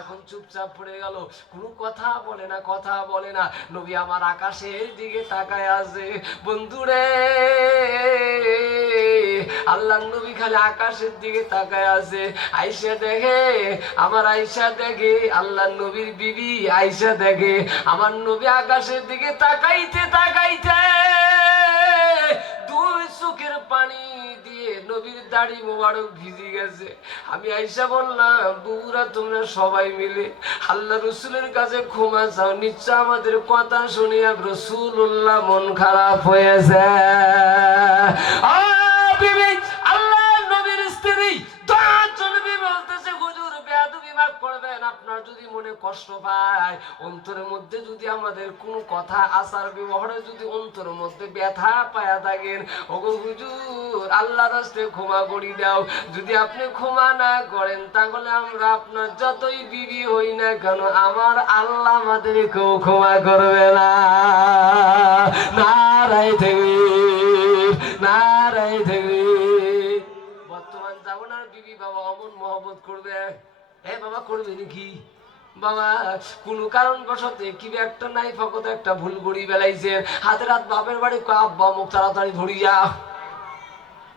এখন চুপচাপ পড়ে গেল। কোনো কথা বলে না, কথা বলে না। নবী আমার আকাশের দিকে তাকায় আছে। বন্ধুরে আল্লাহ নবী খালি আকাশের দিকে তাকায় আছে। আইসা দেখে, আমার আইসা দেখে আল্লাহ নবীর বিবি আইসা দেখে। আমার নবী আকাশের দিকে তাকাইতে তাকাইতে দুই চোখের পানি নবীর দাড়ি মোবারক ভিজে গেছে। আমি আইসা বললাম বুরা তোমরা সবাই মিলে আল্লাহ রসুলের কাছে ক্ষমা চাও। নিশ্চয় আমাদের কথা শুনিয়া রসুল্লাহ মন খারাপ হয়েছে কষ্ট পায়। অন্তরের মধ্যে যদি আমাদের কোনো কথা, আচার, ব্যবহারে যদি অন্তরের মধ্যে ব্যথা পায়া থাকেন, ওগো হুজুর আল্লাহ রাস্তে ক্ষমা করি দাও। যদি আপনি ক্ষমা না করেন, তাহলে আমরা আপনার যতই বিবি হই না কেন, আমার আল্লাহ আমাদেরকেও ক্ষমা করবে না। নারাই থাকবি নারাই থাকবি বর্তমান জামানার বিবি বাবা অমন মহব্বত করবে। এ বাবা করবে নাকি? বাবা, কোন কারণ বসতে কি একটা নাই, ফকত একটা ভুল করি বেলাইছে। হাতে রাত বাপের বাড়ি আব্বা, মুখ তাড়াতাড়ি ধরি যা।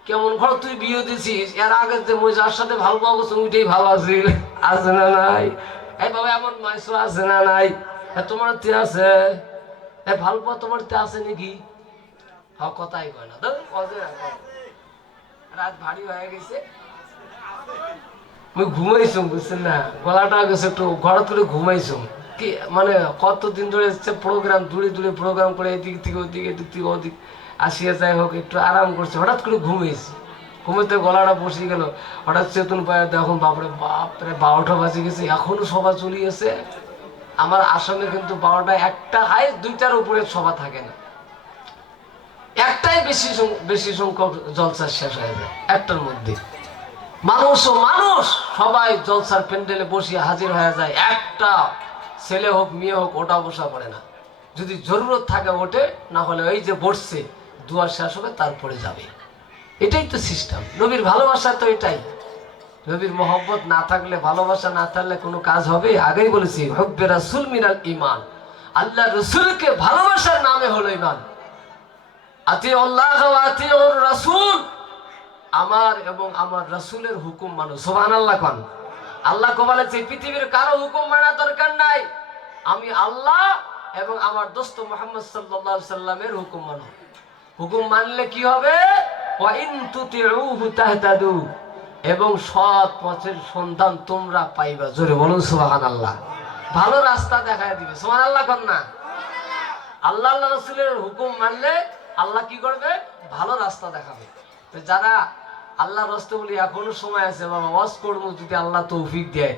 কেমন ঘর তুই বিয়ে দিছিস? এর আগে যে মই যার সাথে ভালো পাবো ওইটাই ভালো আছিল। আছে না নাই? এই বাবা, এমন মাইসো আছে না নাই? তোমার তে আছে? এ, ভালো পাওয়া তোমার তে আছে নাকি? হ, কথাই কয় না। কয়। রাত ভারী হয়ে গেছে। ঘুমাইছুম বুঝছেন না গলাটা গেছে একটু ঘর করে ঘুমাইছুম কি মানে কতদিন ধরে হচ্ছে প্রোগ্রাম দূরে দূরে প্রোগ্রাম করে এদিক থেকে ওদিক এদিক থেকে ওদিক। আসিয়া যাই হোক একটু আরাম করছে হঠাৎ করে ঘুমিয়েছি ঘুমোতে গলাটা বসে গেল। হঠাৎ চেতন পায় দেখুন বাপরে বাপরে বারোটা বাজে গেছে। এখনও সভা চলিয়েছে আমার আসামে কিন্তু বারোটা একটা হাই দুইটার উপরে সভা থাকে না। একটাই বেশি বেশি সংখ্যক জলসা শেষ হয়ে যায় একটার মধ্যে। মানুষ ও মানুষ, সবাই জলসার প্যান্ডেলে বসিয়ে হাজির হয়ে যায়। একটা ছেলে হোক, মেয়ে হোক, ওটা বসা পড়ে না। যদি জরুরত থাকে ওঠে না হলে ওই যে বসছে দুয়ার শেষ হবে, তারপরে যাবে। এটাই তো সিস্টেম নবীর ভালোবাসা তো এটাই। নবীর মহব্বত না থাকলে, ভালোবাসা না থাকলে কোনো কাজ হবে আগেই বলেছি, হব্বে রাসুল মিনাল ইমান আল্লাহ রসুলকে ভালোবাসার নামে হলো ইমান আতি আল্লাহ আতি ওর রাসুল। আমার এবং আমার রাসূলের হুকুম মানো। সোহান আল্লাহ কন। আল্লাহ কো বলেছে, পৃথিবীর কারও হুকুম মানা দরকার নাই। আমি আল্লাহ এবং আমার দোস্ত মোহাম্মদ সাল্লাল্লাহু সাল্লামের হুকুম মানো। হুকুম মানলে কি হবে? এবং সৎ পথের সন্ধান তোমরা পাইবা। জোরে বলুন সোহান আল্লাহ ভালো রাস্তা দেখায় দিবে। সুবহানাল্লাহ কন না? আল্লাহ আল্লাহ রসুলের হুকুম মানলে আল্লাহ কি করবে? ভালো রাস্তা দেখাবে। যারা আল্লাহ রস্তে বলি এখনও সময় আছে বাবা, ওয়াজ করব যদি আল্লাহ তৌফিক দেয়।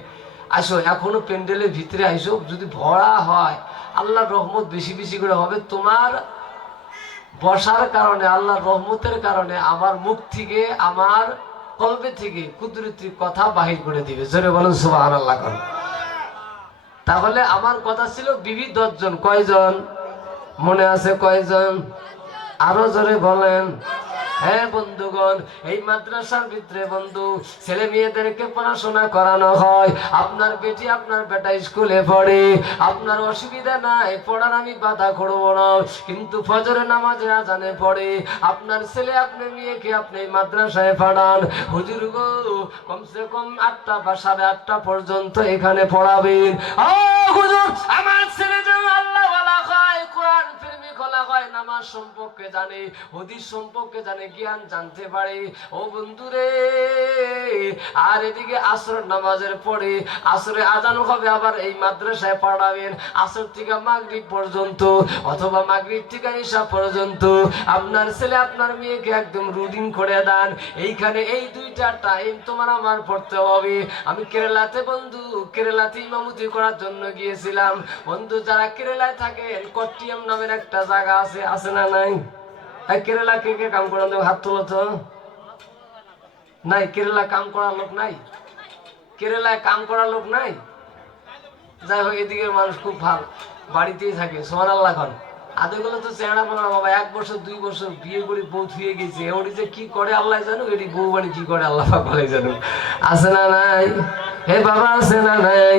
আসো, এখনও প্যান্ডেলের ভিতরে আইসো, যদি ভরা হয়, আল্লাহর রহমত বেশি বেশি করে হবে। তোমার বসার কারণে, আল্লাহর রহমতের কারণে আমার মুখ থেকে, আমার কলবে থেকে কুদরতি কথা বাহির করে দিবে। জোরে বলুন সুবহান আল্লাহ কর। তাহলে আমার কথা ছিল বিবি দশজন, কয়জন? মনে আছে কয়জন? আরও জোরে বলেন। হ্যাঁ বন্ধুগণ, এই মাদ্রাসার ভিতরে বন্ধু, ছেলে মেয়েদেরকে পড়াশোনা করানো হয়। আপনার বেটি আপনার বেটা স্কুলে পড়ে। আপনার অসুবিধা নাই, পড়ার আমি বাধা করব না। কিন্তু ফজরে নামাজে আজানে পড়ে। আপনার ছেলে আপনি মেয়েকে আপনি মাদ্রাসায় পাঠান। হুজুর গো, কমসে কম আটটা বা সাড়ে আটটা পর্যন্ত এখানে পড়াবেন। আমার ছেলে যেন আল্লাহ প্রেমিক নামাজ সম্পর্কে জানে, হদিস সম্পর্কে জানে, জ্ঞান জানতে পারে। ও বন্ধুরে, আর এদিকে আসর নামাজের পরে, আসরে আজান হবে, আবার এই মাদ্রাসায় পড়াবেন আসর থেকে মাগরিব পর্যন্ত অথবা মাগরিব থেকে ঈশা পর্যন্ত আপনার ছেলে, আপনার মেয়েকে একদম রুটিন করে দেন। এইখানে এই দুইটা টাইম তোমার আমার পড়তে হবে। আমি কেরালাতে বন্ধু, কেরালাতে ইমামতি করার জন্য গিয়েছিলাম। বন্ধু, যারা কেরালায় থাকেন, কট্টিয়াম নামের একটা জায়গা আছে আছে আছে না নাই? কেরালা কে কে কাম করেন হাত তোলো তো নাই কেরালা কাম করার লোক নাই। কেরালায় কাম করার লোক নাই। যাই হোক এদিকের মানুষ খুব ভালো। বাড়িতেই থাকে সোমান আল্লাহ খান আদেগুলো তো চেহারা পানা বাবা এক বছর দুই বছর বিয়ে করে বউ থুয়ে গেছে ওটি যে কি করে আল্লাহ জানো? এটি বউ বাড়ি কি করে আল্লাহ পাক ভালোই জানো? আছে না নাই? হে বাবা, আছে না নাই?